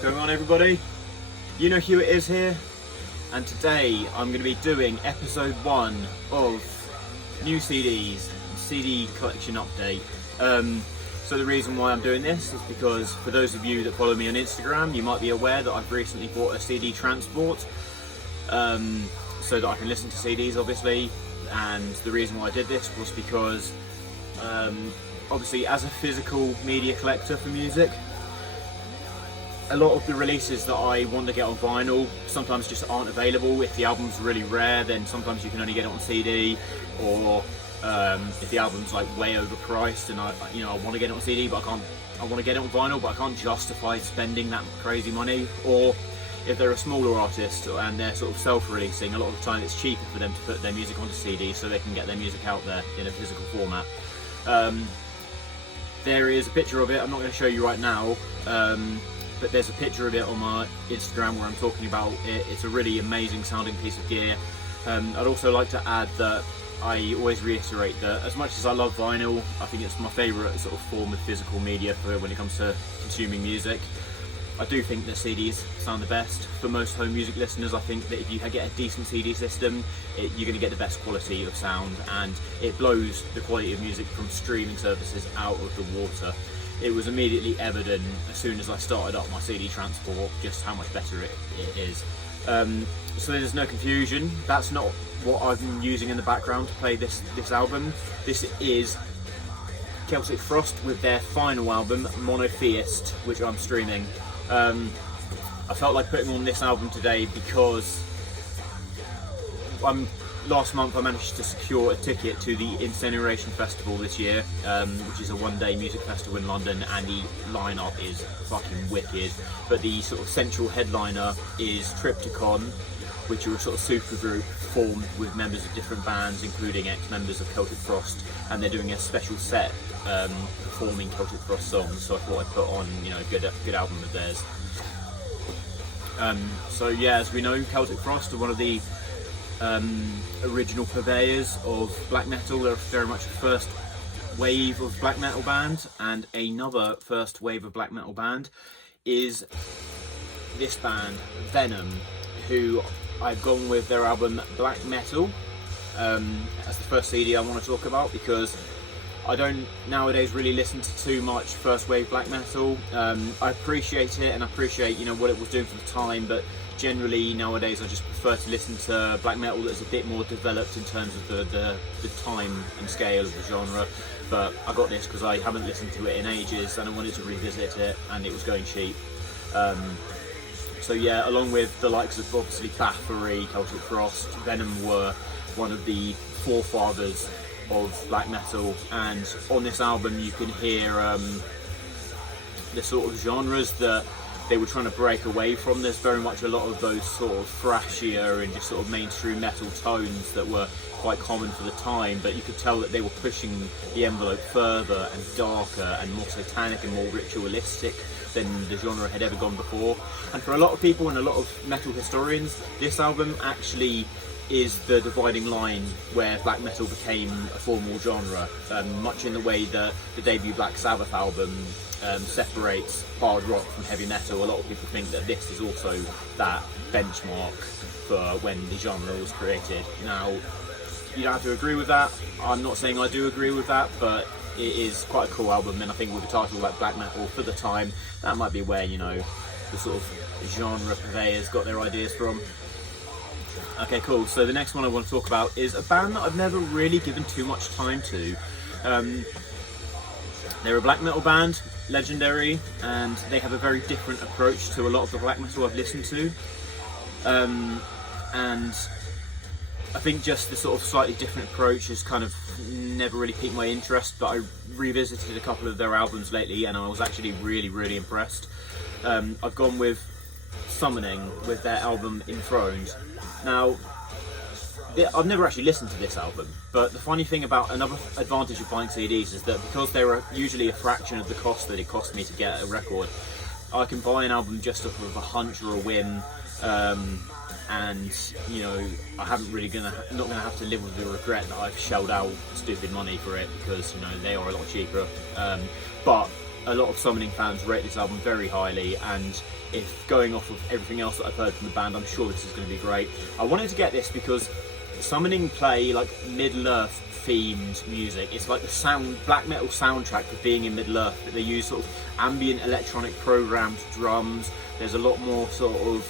What's going on, everybody? You know who it is here, and today I'm going to be doing episode 1 of new CDs, CD collection update. So the reason why I'm doing this is because for those of you that follow me on Instagram, you might be aware that I've recently bought a CD transport, so that I can listen to CDs, obviously. And the reason why I did this was because, obviously, as a physical media collector for music, a lot of the releases that I want to get on vinyl sometimes just aren't available. If the album's really rare, then sometimes you can only get it on CD, or if the album's like way overpriced and I want to get it on CD, but I want to get it on vinyl, but I can't justify spending that crazy money. Or if they're a smaller artist and they're sort of self-releasing, a lot of the time it's cheaper for them to put their music onto CD so they can get their music out there in a physical format. There is a picture of it. I'm not going to show you right now. But there's a picture of it on my Instagram where I'm talking about it. It's a really amazing sounding piece of gear. I'd also like to add that I always reiterate that as much as I love vinyl, I think it's my favourite sort of form of physical media for when it comes to consuming music. I do think that CDs sound the best. For most home music listeners, I think that if you get a decent CD system, you're going to get the best quality of sound, and it blows the quality of music from streaming services out of the water. It was immediately evident as soon as I started up my CD transport just how much better it is. So there's no confusion, that's not what I've been using in the background to play this album. This is Celtic Frost with their final album, Monotheist, which I'm streaming. I felt like putting on this album today because last month I managed to secure a ticket to the Incineration Festival this year, which is a one-day music festival in London, and the lineup is fucking wicked. But the sort of central headliner is Triptychon, which are a sort of supergroup formed with members of different bands, including ex-members of Celtic Frost, and they're doing a special set performing Celtic Frost songs. So I thought I'd put on, a good album of theirs. So yeah, as we know, Celtic Frost are one of the original purveyors of black metal. They're very much the first wave of black metal band, and another first wave of black metal band is this band, Venom, who I've gone with their album Black Metal as the first CD I want to talk about, because I don't nowadays really listen to too much first wave black metal. I appreciate it, and I appreciate what it was doing for the time, but generally nowadays I just prefer to listen to black metal that's a bit more developed in terms of the time and scale of the genre. But I got this because I haven't listened to it in ages and I wanted to revisit it, and it was going cheap. So yeah, along with the likes of obviously Bathory, Celtic Frost, Venom were one of the forefathers of black metal, and on this album you can hear the sort of genres that they were trying to break away from. There's very much a lot of those sort of thrashier and just sort of mainstream metal tones that were quite common for the time, but you could tell that they were pushing the envelope further and darker and more satanic and more ritualistic than the genre had ever gone before. And for a lot of people and a lot of metal historians, this album actually is the dividing line where black metal became a formal genre, much in the way that the debut Black Sabbath album separates hard rock from heavy metal. A lot of people think that this is also that benchmark for when the genre was created. Now, you don't have to agree with that. I'm not saying I do agree with that, but it is quite a cool album, and I think with a title like black metal for the time, that might be where the sort of genre purveyors got their ideas from. Okay, cool. So the next one I want to talk about is a band that I've never really given too much time to. They're a black metal band, legendary, and they have a very different approach to a lot of the black metal I've listened to. And I think just the sort of slightly different approach has kind of never really piqued my interest, but I revisited a couple of their albums lately and I was actually really, really impressed. I've gone with Summoning with their album Enthroned. Now, I've never actually listened to this album, but the funny thing about another advantage of buying CDs is that because they're usually a fraction of the cost that it cost me to get a record, I can buy an album just off of a hunch or a whim, and I haven't really not gonna have to live with the regret that I've shelled out stupid money for it, because they are a lot cheaper. But a lot of Summoning fans rate this album very highly, and if going off of everything else that I've heard from the band, I'm sure this is going to be great. I wanted to get this because Summoning play like Middle-earth themed music. It's like the black metal soundtrack for being in Middle-earth. They use sort of ambient electronic programmed drums. There's a lot more sort of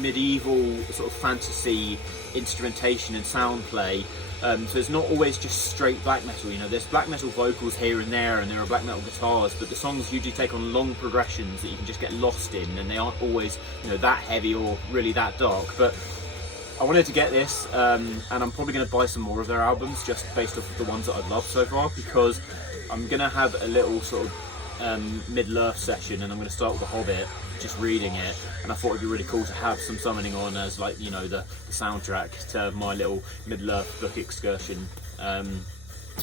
medieval sort of fantasy instrumentation and sound play. So it's not always just straight black metal, you know, there's black metal vocals here and there and there are black metal guitars, but the songs usually take on long progressions that you can just get lost in, and they aren't always, you know, that heavy or really that dark. But I wanted to get this, and I'm probably going to buy some more of their albums just based off of the ones that I've loved so far, because I'm going to have a little sort of Middle-earth session, and I'm going to start with The Hobbit, just reading it, and I thought it'd be really cool to have some Summoning on as, like, you know, the soundtrack to my little Middle-earth book excursion.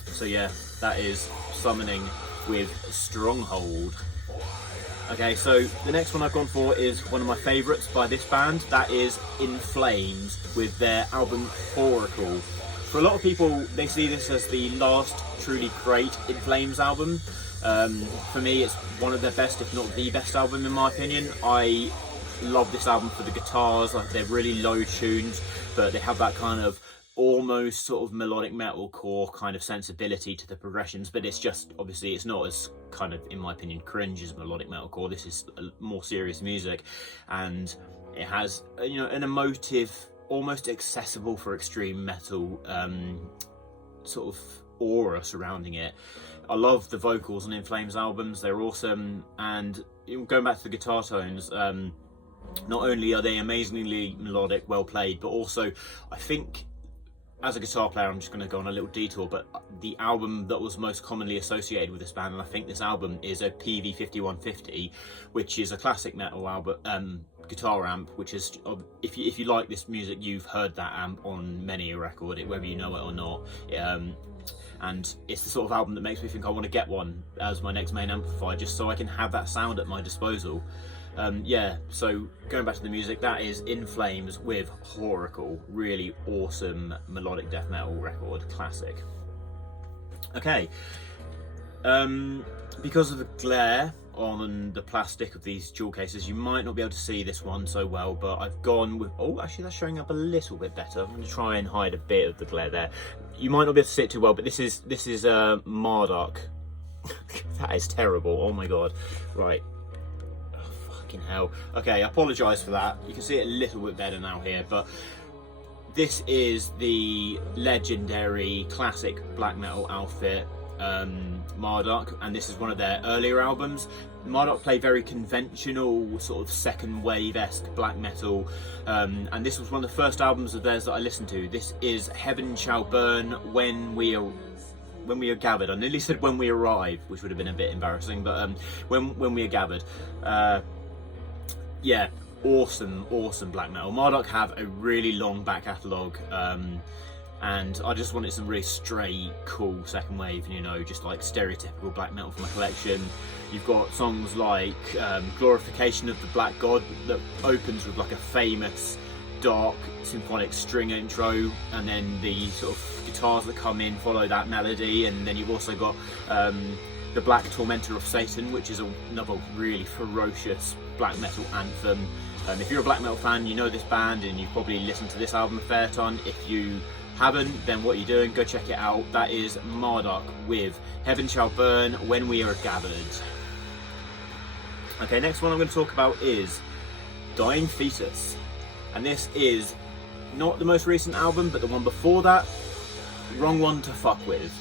So yeah, that is Summoning with Stronghold. Okay, so the next one I've gone for is one of my favourites by this band. That is In Flames with their album Whoracle. For a lot of people, they see this as the last truly great In Flames album. For me, it's one of their best, if not the best album in my opinion. I love this album for the guitars. Like, they're really low tuned, but they have that kind of almost sort of melodic metalcore kind of sensibility to the progressions, but it's just, obviously it's not as kind of, in my opinion, cringe as melodic metalcore. This is more serious music, and it has, you know, an emotive, almost accessible for extreme metal sort of aura surrounding it. I love the vocals on In Flames albums, they're awesome, and going back to the guitar tones, not only are they amazingly melodic, well played, but also I think, as a guitar player, I'm just going to go on a little detour, but the album that was most commonly associated with this band, and I think this album, is a PV 5150, which is a classic metal album, guitar amp, which is, if you like this music, you've heard that amp on many a record, whether you know it or not. And it's the sort of album that makes me think I want to get one as my next main amplifier, just so I can have that sound at my disposal. Yeah, so going back to the music, that is In Flames with Whoracle. Really awesome melodic death metal record, classic. Okay, because of the glare on the plastic of these jewel cases, you might not be able to see this one so well, but I've gone with, oh, actually that's showing up a little bit better. I'm going to try and hide a bit of the glare there. You might not be able to see it too well, but this is Marduk. That is terrible, oh my god. Right. Fucking hell. Okay, I apologise for that. You can see it a little bit better now here, but this is the legendary classic black metal outfit, Marduk, and this is one of their earlier albums. Marduk play very conventional, sort of second wave-esque black metal, and this was one of the first albums of theirs that I listened to. This is Heaven Shall Burn When We Are Gathered. I nearly said When We Arrive, which would have been a bit embarrassing, but when We Are Gathered. Yeah, awesome black metal. Marduk have a really long back catalogue, and I just wanted some really straight, cool second wave, you know, just like stereotypical black metal for my collection. You've got songs like Glorification of the Black God, that opens with like a famous dark symphonic string intro, and then the sort of guitars that come in follow that melody, and then you've also got The Black Tormentor of Satan, which is another really ferocious black metal anthem. If you're a black metal fan, you know this band and you've probably listened to this album a fair ton. If you haven't, then what are you doing? Go check it out. That is Marduk with Heaven Shall Burn When We Are Gathered. Okay, next one I'm going to talk about is Dying Fetus, and this is not the most recent album, but the one before that. Wrong one to fuck with.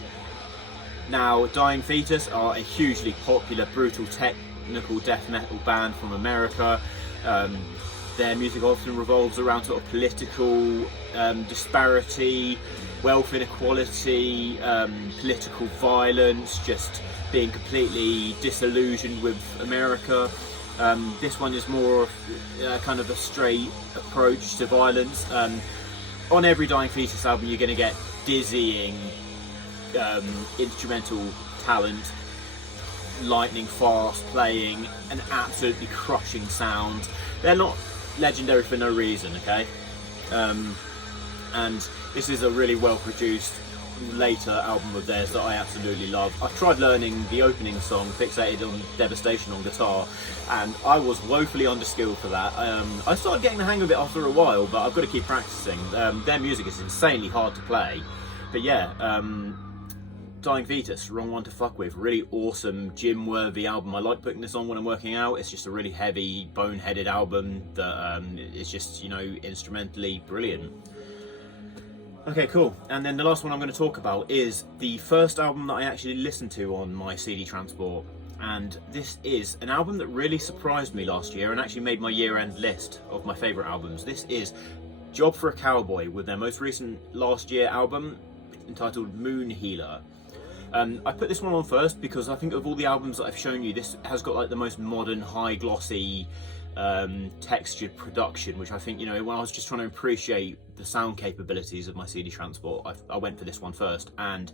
Now, Dying Fetus are a hugely popular, brutal, technical death metal band from America. Their music often revolves around sort of political disparity, wealth inequality, political violence, just being completely disillusioned with America. This one is more of kind of a straight approach to violence. On every Dying Fetus album, you're going to get dizzying instrumental talent, lightning fast playing, an absolutely crushing sound. They're not legendary for no reason, okay? And this is a really well produced later album of theirs that I absolutely love. I tried learning the opening song, Fixated on Devastation, on guitar, and I was woefully underskilled for that. I started getting the hang of it after a while, but I've got to keep practicing. Their music is insanely hard to play. But yeah, Dying Fetus, Wrong One to Fuck With, really awesome, gym-worthy album. I like putting this on when I'm working out. It's just a really heavy, boneheaded album that is just, you know, instrumentally brilliant. Okay, cool. And then the last one I'm going to talk about is the first album that I actually listened to on my CD transport. And this is an album that really surprised me last year and actually made my year-end list of my favourite albums. This is Job for a Cowboy with their most recent last year album entitled Moon Healer. I put this one on first because I think of all the albums that I've shown you, this has got like the most modern, high glossy, textured production, which I think, you know, when I was just trying to appreciate the sound capabilities of my CD transport, I went for this one first, and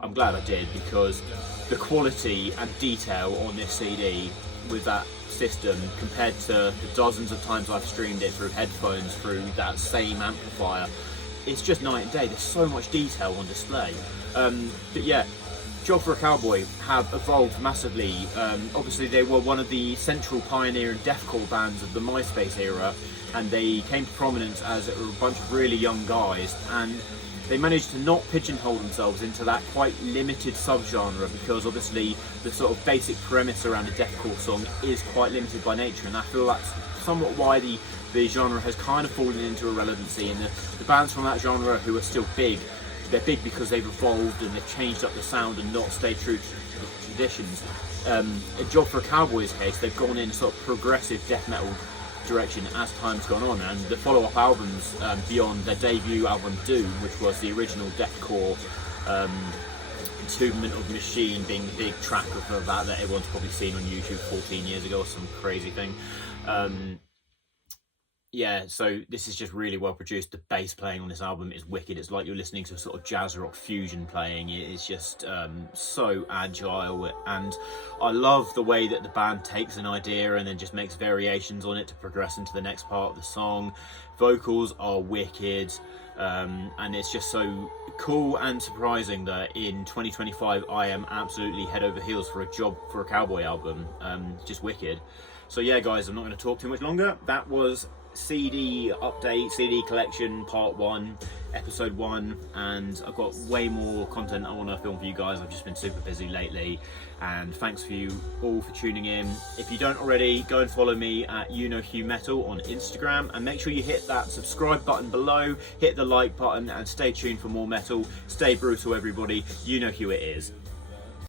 I'm glad I did, because the quality and detail on this CD with that system compared to the dozens of times I've streamed it through headphones through that same amplifier, it's just night and day. There's so much detail on display. But yeah, Job for a Cowboy have evolved massively. Obviously they were one of the central pioneer and deathcore bands of the MySpace era, and they came to prominence as a bunch of really young guys, and they managed to not pigeonhole themselves into that quite limited subgenre, because obviously the sort of basic premise around a deathcore song is quite limited by nature, and I feel that's somewhat why the genre has kind of fallen into irrelevancy, and the bands from that genre who are still big, they're big because they've evolved and they've changed up the sound and not stayed true to the traditions. A Job for a Cowboy's case, they've gone in sort of progressive death metal direction as time's gone on, and the follow-up albums beyond their debut album Doom, which was the original deathcore Entombment of Machine being the big track of that everyone's probably seen on YouTube 14 years ago or some crazy thing. Yeah, so this is just really well produced. The bass playing on this album is wicked. It's like you're listening to a sort of jazz rock fusion playing. It is just so agile, and I love the way that the band takes an idea and then just makes variations on it to progress into the next part of the song. Vocals are wicked, and it's just so cool and surprising that in 2025 I am absolutely head over heels for a Job for a Cowboy album. Just wicked. So yeah guys, I'm not going to talk too much longer. That was CD update, CD collection part 1, episode 1, and I've got way more content I want to film for you guys. I've just been super busy lately, and thanks for you all for tuning in. If you don't already, go and follow me at Metal on Instagram, and make sure you hit that subscribe button below, hit the like button, and stay tuned for more metal. Stay brutal everybody, you know who it is.